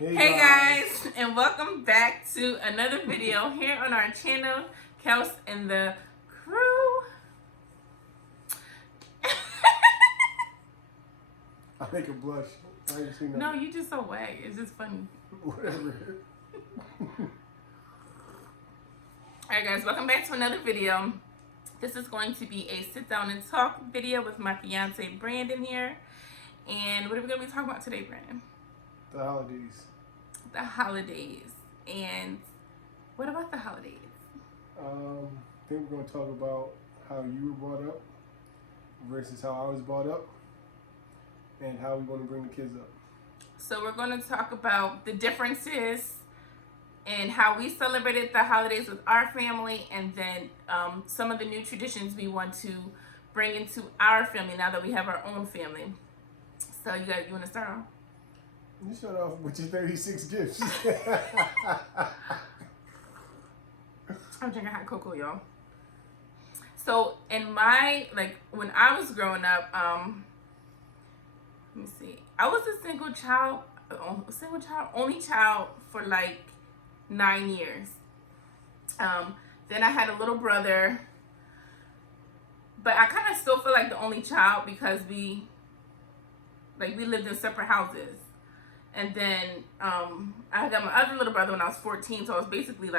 Hey guys, and welcome back to another video here on our channel, Kels and the crew. I make her blush. I ain't seen No, you just so wag. It's just funny. Whatever. Alright guys, welcome back to another video. This is going to be a sit down and talk video with my fiance Brandon here. And what are we going to be talking about today, Brandon? The holidays. The holidays. And what about the holidays? I think we're going to talk about how you were brought up versus how I was brought up, and how we want to bring the kids up. So we're going to talk about the differences and how we celebrated the holidays with our family, and then some of the new traditions we want to bring into our family now that we have our own family. So you want to start off? You start off with your 36 gifts. I'm drinking hot cocoa, y'all. So in my, when I was growing up, let me see, I was a single child, only child for 9 years. Then I had a little brother, but I kind of still feel like the only child because we lived in separate houses. And then I got my other little brother when I was 14, so I was basically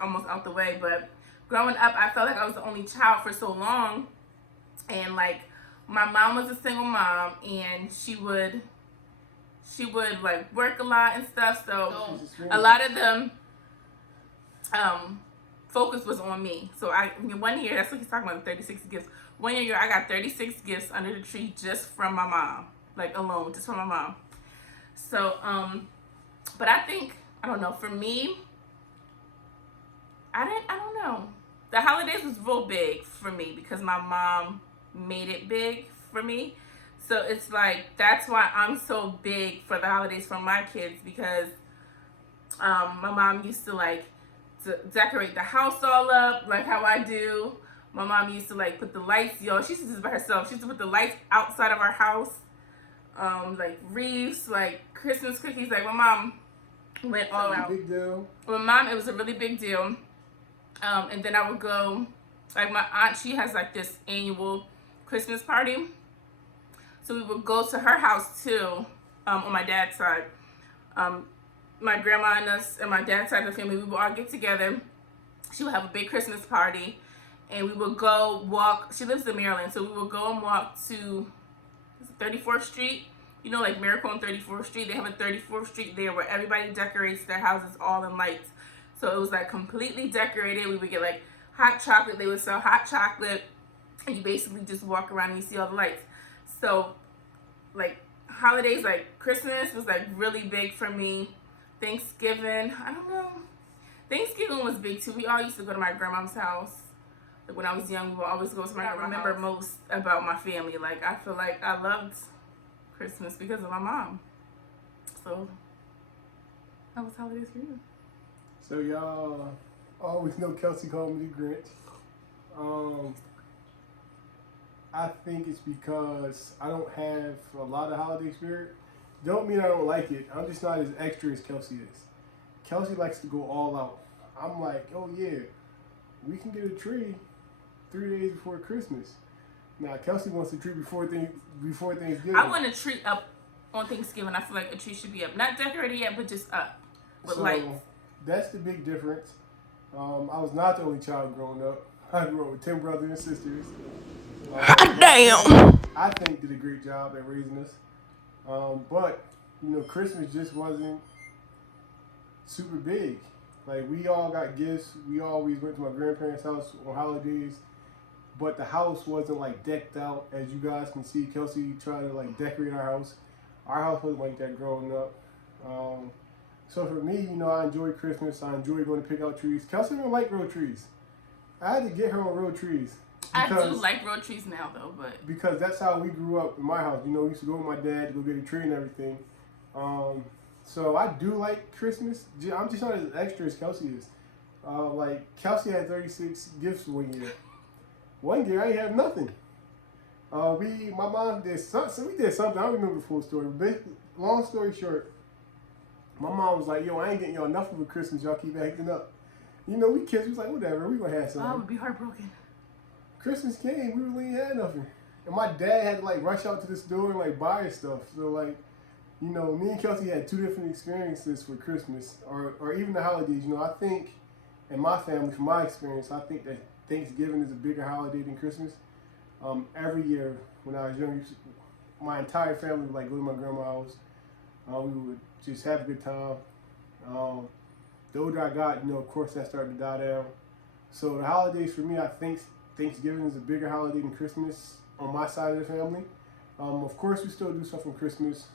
almost out the way. But growing up, I felt like I was the only child for so long. And my mom was a single mom, and she would work a lot and stuff. So a lot of them focus was on me. So one year, that's what he's talking about, 36 gifts. One year I got 36 gifts under the tree just from my mom, alone, just from my mom. So, but I think, I don't know, for me, I don't know. The holidays was real big for me because my mom made it big for me. So it's that's why I'm so big for the holidays for my kids, because my mom used to to decorate the house all up like how I do. My mom used to put the lights, she used to do this by herself. She used to put the lights outside of our house. Wreaths, Christmas cookies. My mom went all out. Big deal. With mom, it was a really big deal. And then I would go, my aunt, she has this annual Christmas party. So we would go to her house too, on my dad's side. My grandma and us and my dad's side of the family, we would all get together. She would have a big Christmas party, and we would go walk. She lives in Maryland, so we would go and walk to 34th Street, Miracle on 34th Street. They have a 34th Street there where everybody decorates their houses all in lights. So it was completely decorated. We would get hot chocolate. They would sell hot chocolate, and you basically just walk around and you see all the lights. So holidays Christmas was really big for me. Thanksgiving, I don't know. Thanksgiving was big too. We all used to go to my grandma's house. When I was young, we would always go to my grandma's house. I remember most about my family. I feel like I loved Christmas because of my mom. So, how was holidays for you? So y'all always know Kelsey called me the Grinch. I think it's because I don't have a lot of holiday spirit. Don't mean I don't like it. I'm just not as extra as Kelsey is. Kelsey likes to go all out. I'm oh yeah, we can get a tree 3 days before Christmas. Now Kelsey wants a tree before Thanksgiving. I want a tree up on Thanksgiving. I feel like a tree should be up, not decorated yet, but just up with lights. That's the big difference. I was not the only child growing up. I grew up with 10 brothers and sisters. Damn. I think did a great job at raising us. But Christmas just wasn't super big. We all got gifts. We always went to my grandparents' house on holidays, but the house wasn't decked out. As you guys can see, Kelsey tried to decorate our house. Our house wasn't like that growing up. So for me, I enjoy Christmas. I enjoy going to pick out trees. Kelsey don't like real trees. I had to get her on real trees. I do like real trees now though, but because that's how we grew up in my house. We used to go with my dad to go get a tree and everything. So I do like Christmas. I'm just not as extra as Kelsey is. Kelsey had 36 gifts one year. One year I didn't have nothing. My mom did something. So we did something. I don't remember the full story. But long story short, My mom was like, yo, I ain't getting y'all nothing for Christmas. Y'all keep acting up. You know, we kids was like, whatever, we gonna have something. I would be heartbroken. Christmas came, we really ain't had nothing. And my dad had to like rush out to the store and like buy stuff. So like, you know, me and Kelsey had two different experiences for Christmas or even the holidays. You know, I think in my family, from my experience, I think that Thanksgiving is a bigger holiday than Christmas. Every year when I was young, my entire family would like go to my grandma's house. We would just have a good time. The older I got, you know, of course that started to die down. So the holidays for me, I think Thanksgiving is a bigger holiday than Christmas on my side of the family. Of course, we still do stuff on Christmas.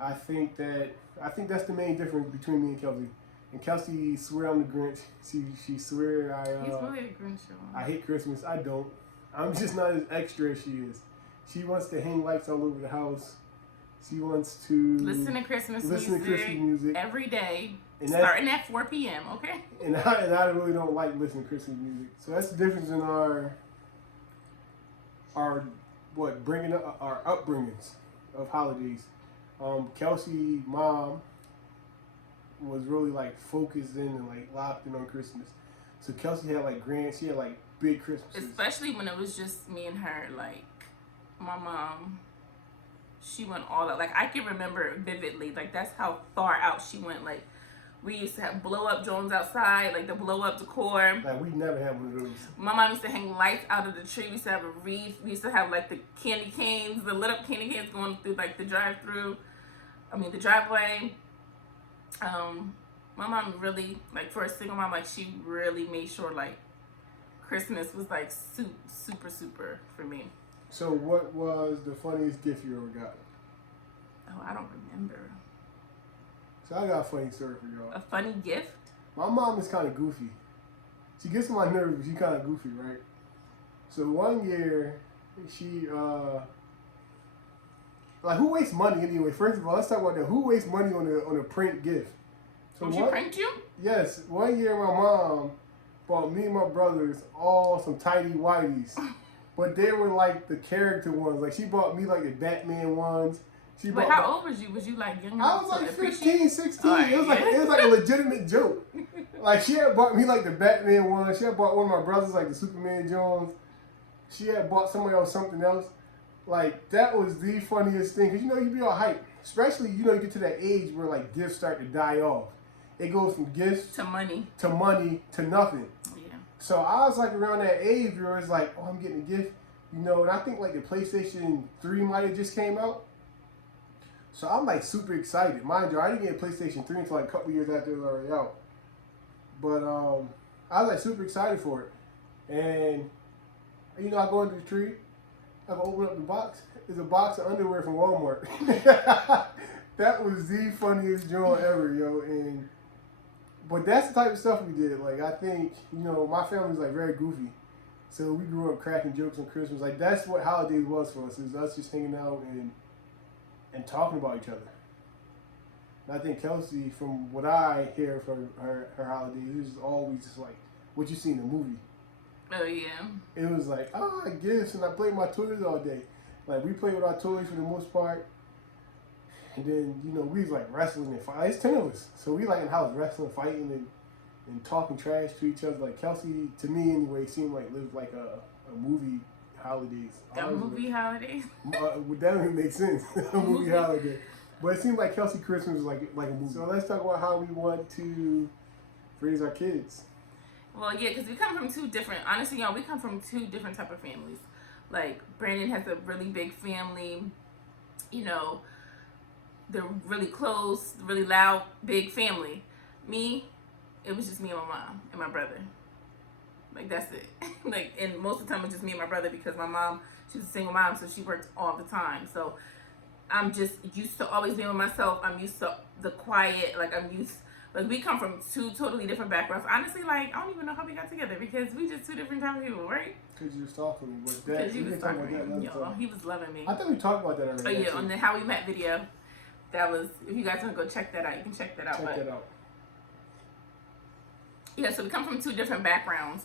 I think that's the main difference between me and Kelsey. And Kelsey swear I'm the Grinch. She swear He's really a Grinch. I hate Christmas. I don't. I'm just not as extra as she is. She wants to hang lights all over the house. She wants to listen to Christmas music every day, and starting at 4 p.m. Okay. And I really don't like listening to Christmas music. So that's the difference in our upbringings of holidays. Kelsey, mom, was really like focused in and like locked in on Christmas. So Kelsey had like she had like big Christmases. Especially when it was just me and her. Like my mom, she went all out. Like I can remember vividly. Like that's how far out she went. Like we used to have blow up drones outside, like the blow up decor. Like we never had one of those. My mom used to hang lights out of the tree. We used to have a wreath. We used to have like the candy canes, the lit up candy canes going through like the the driveway. My mom really, like for a single mom, like she really made sure like Christmas was like super for me. So what was the funniest gift you ever got? Oh, I don't remember. So I got a funny story for y'all. A funny gift? My mom is kind of goofy. She gets on my nerves, but she's kind of goofy, right? So one year, she, like who wastes money anyway? First of all, let's talk about that. Who wastes money on a print gift? So she pranked you? Yes. One year my mom bought me and my brothers all some tidy whities. But they were like the character ones. Like she bought me like the Batman ones. But how old was you? Was you like young? I was like 15, 16. Right, it was like a legitimate joke. Like she had bought me like the Batman one. She had bought one of my brothers like the Superman Jones. She had bought somebody else something else. Like that was the funniest thing. Cause you know you be all hype. Especially you get to that age where like gifts start to die off. It goes from gifts to money to nothing. Yeah. So I was like around that age where it's like, oh, I'm getting a gift, and I think like the PlayStation 3 might have just came out. So I'm like super excited. Mind you, I didn't get a PlayStation 3 until like a couple years after it was already out. But I was like super excited for it. And I go into the tree, I open up the box. It's a box of underwear from Walmart. That was the funniest joint ever, yo. But that's the type of stuff we did. Like, I think, my family's, like, very goofy. So we grew up cracking jokes on Christmas. Like, that's what holidays was for us. It was us just hanging out and talking about each other. And I think Kelsey, from what I hear from her holidays, it was always just like what you see in the movie. Oh, yeah. It was like, I guess, and I played with my toys all day. Like, we played with our toys for the most part. And then, we was like wrestling and fighting. It's 10 of us. So we like in the house wrestling, fighting, and talking trash to each other. Like Kelsey, to me anyway, seemed like lived like a movie holidays. A movie holiday? That doesn't make sense. A movie holiday. But it seemed like Kelsey Christmas was like a movie. So let's talk about how we want to raise our kids. Well, yeah, because we come from two different, honestly, y'all, we come from two different type of families. Like, Brandon has a really big family, they're really close, really loud, big family. Me, it was just me and my mom and my brother. Like, that's it. Like, and most of the time it was just me and my brother because my mom, she's a single mom, so she works all the time. So I'm just used to always being with myself. I'm used to the quiet. Like, we come from two totally different backgrounds. Honestly, like, I don't even know how we got together because we just two different types of people, right? Because you was talking to me. Because you was talking to me. He was loving me. I think we talked about that already. Oh, yeah, on the How We Met video. That was, if you guys want to go check that out, you can check that out. Check that out. Yeah, so we come from two different backgrounds.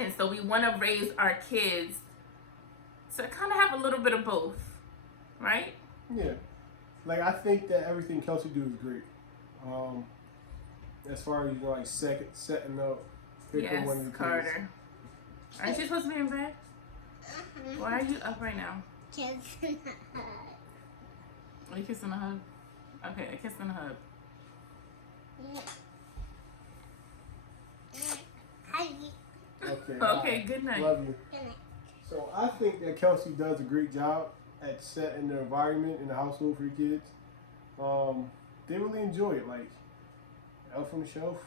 And so we want to raise our kids to kind of have a little bit of both, right? Yeah. like I think that everything Kelsey do is great. As far as like setting up, picking Yes, one of the kids. Carter. Aren't you supposed to be in bed? Why are you up right now? Kissing a hug. Are you kissing a hug? Okay, a kiss and a hug. Okay. Okay, good night. Love you. Good night. So I think that Kelsey does a great job at setting the environment in the household for your kids. They really enjoy it. Like Elf on the Shelf.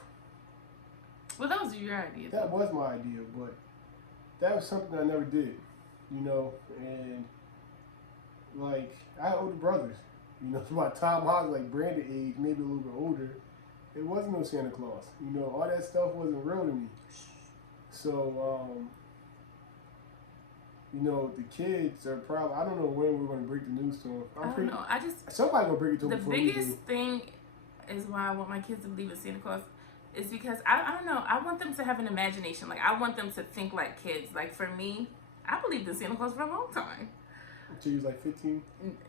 Well, that was your idea. That was my idea, but that was something I never did. You know, and like I had older brothers. You know, by the time I was like Brandon age, maybe a little bit older, it wasn't no Santa Claus. You know, all that stuff wasn't real to me. So, you know, the kids are probably, I don't know when we're going to break the news to them. I don't know. Somebody going to break it to them The before we do. biggest thing is why I want my kids to believe in Santa Claus is because I don't know. I want them to have an imagination. Like, I want them to think like kids. Like, for me, I believed in Santa Claus for a long time. Until you was like 15?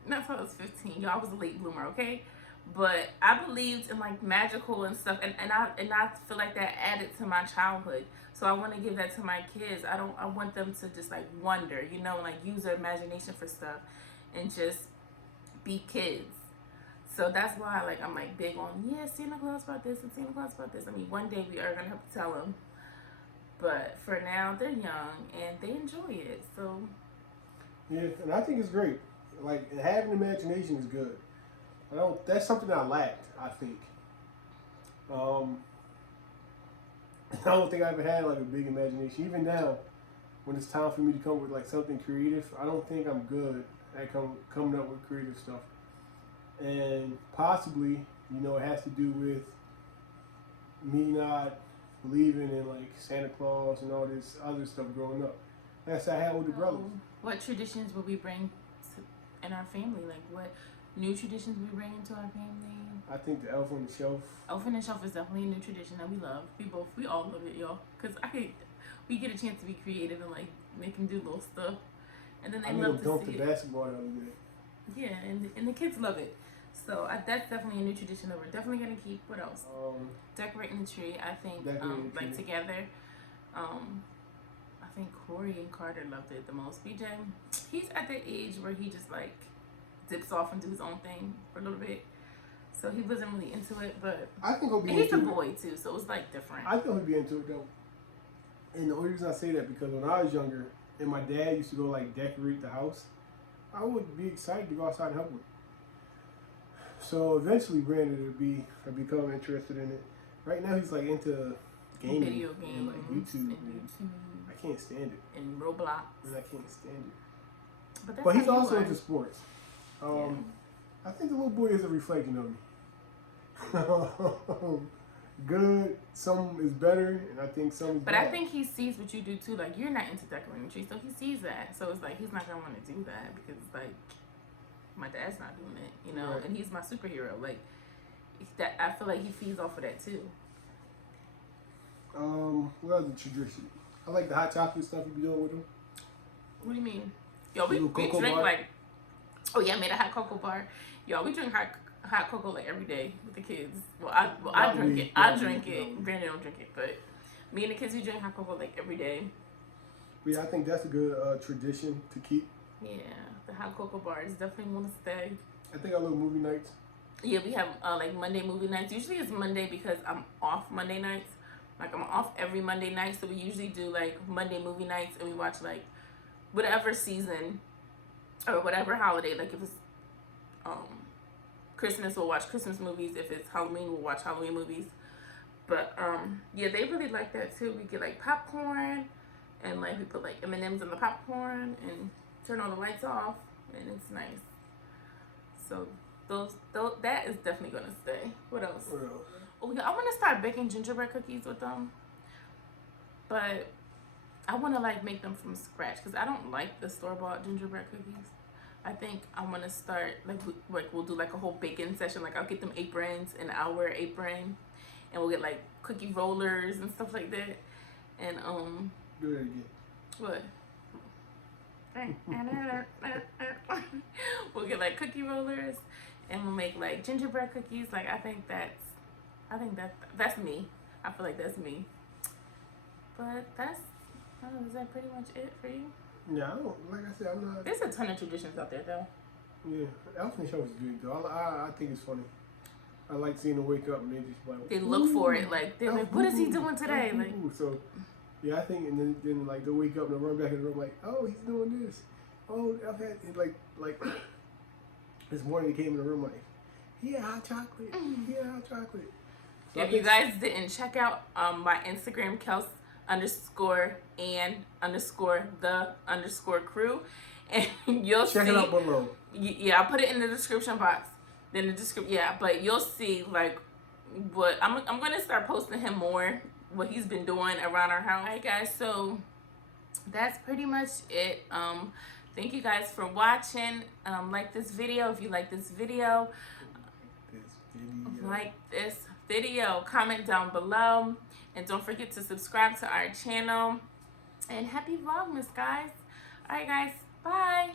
Not until I was 15. Y'all, I was a late bloomer, okay? But I believed in like magical and stuff, and I feel like that added to my childhood. So I want to give that to my kids. I want them to just like wonder, you know, like use their imagination for stuff, and just be kids. So that's why I'm like big on Santa Claus about this and Santa Claus about this. I mean, one day we are gonna have to tell them, but for now they're young and they enjoy it. So yeah, and I think it's great. Like having imagination is good. That's something I lacked, I think. I don't think I ever had like a big imagination. Even now, when it's time for me to come up with like something creative, I don't think I'm good at coming up with creative stuff. And possibly, you know, it has to do with me not believing in like Santa Claus and all this other stuff growing up. Like I said, I had older brothers. what traditions will we bring in our family? Like, what new traditions we bring into our family? I think the Elf on the Shelf. Elf on the Shelf is definitely a new tradition that we love. We all love it, y'all. Cause we get a chance to be creative and like make them do little stuff, and then they love to dunk see the it. basketball the other day. Yeah, and the kids love it. So that's definitely a new tradition that we're definitely gonna keep. What else? Decorating the tree. I think like together. I think Corey and Carter loved it the most. BJ, he's at the age where he just like dips off and do his own thing for a little bit. So he wasn't really into it, but I think he'll be he's into a it. boy too, so it's like different. I think he'll be into it though. And the only reason I say that because when I was younger and my dad used to go like decorate the house, I would be excited to go outside and help him. So eventually Brandon would become interested in it. Right now he's like into gaming, Video games and like YouTube. and I can't stand it. and Roblox. And I can't stand it. But But he's how you also are. into sports. Yeah. I think the little boy is a reflection of me. Good, some is better, and I think some is But bad. I think he sees what you do too. Like, you're not into decorating the tree, so he sees that. So it's like he's not gonna want to do that because it's like my dad's not doing it, you know. Right. And he's my superhero. Like that, I feel like he feeds off of that too. What other tradition? I like the hot chocolate stuff you be doing with them. What do you mean? Yo, we Little drink cocoa bar? like, oh yeah, I made a hot cocoa bar. Yo, we drink hot cocoa like every day with the kids. I Not drink me. it. I Not me. drink No. it. Brandon don't drink it, but me and the kids we drink hot cocoa like every day. But yeah, I think that's a good tradition to keep. Yeah, the hot cocoa bar is definitely want to stay. I think our little movie nights. Yeah, we have like Monday movie nights. Usually it's Monday because I'm off Monday nights. Like I'm off every Monday night, so we usually do like Monday movie nights, and we watch like whatever season or whatever holiday. Like if it's Christmas, we'll watch Christmas movies. If it's Halloween, we'll watch Halloween movies. But yeah, they really like that too. We get like popcorn, and like we put like M&Ms in the popcorn, and turn all the lights off, and it's nice. So those that is definitely gonna stay. What else? What else? Oh yeah, I want to start baking gingerbread cookies with them, but I want to like make them from scratch because I don't like the store-bought gingerbread cookies. I think I want to start like we'll do like a whole baking session. Like I'll get them aprons and I'll wear an apron, and we'll get like cookie rollers and stuff like that. And Do that again. what? We'll get like cookie rollers, and we'll make like gingerbread cookies. Like I think that's me. I feel like that's me. But that's, I don't know, is that pretty much it for you? Yeah, I don't, like I said, I'm not. There's a ton of traditions out there though. Yeah, Elfin show is good though. I think it's funny. I like seeing them wake up and they just like. They look for it, like they're like, what is he doing today? Like, so, yeah, I think, and then like they'll wake up and they'll run back in the room like, oh, he's doing this. Oh, Elf had like this morning he came in the room like, he had hot chocolate. He had hot chocolate. So if you guys didn't check out my Instagram, Kels_and_the_crew, and you'll check see. Check it out below. Yeah, I'll put it in the description box. Then the description, yeah, but you'll see like what I'm gonna start posting him more, what he's been doing around our house. Alright guys, so that's pretty much it. Thank you guys for watching. Like this video if you like this video. Like this video, comment down below, and don't forget to subscribe to our channel. And happy Vlogmas, guys. Alright guys, bye.